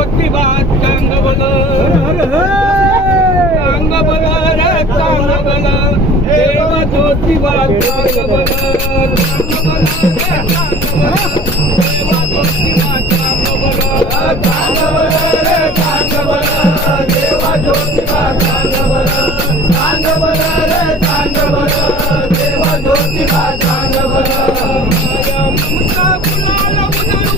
ज्योतिबा चांग बल चांग बल रे चांग बल देव ज्योतिबा चांग बल देव ज्योतिबा चांग बल रे चांग बल देव ज्योतिबा चांग बल रे चांग बल देव ज्योतिबा चांग बल ममता गुलाल उधळू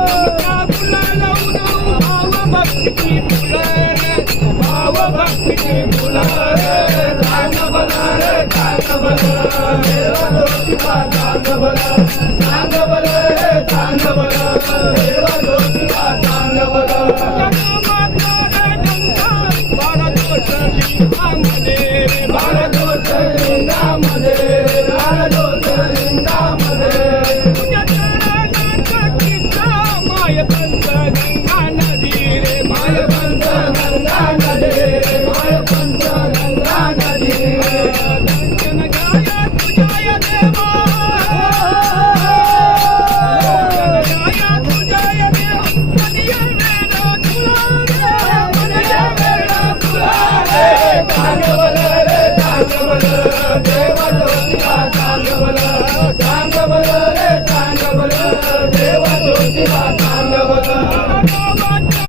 ममता गुलाल उधळू भाव भक्ती फुलरे भाव भक्ती फुलरे चांग बल रे चांग बल देव ज्योतिबा चांग बल रे चांग बल देव ज्योतिबा चांग बल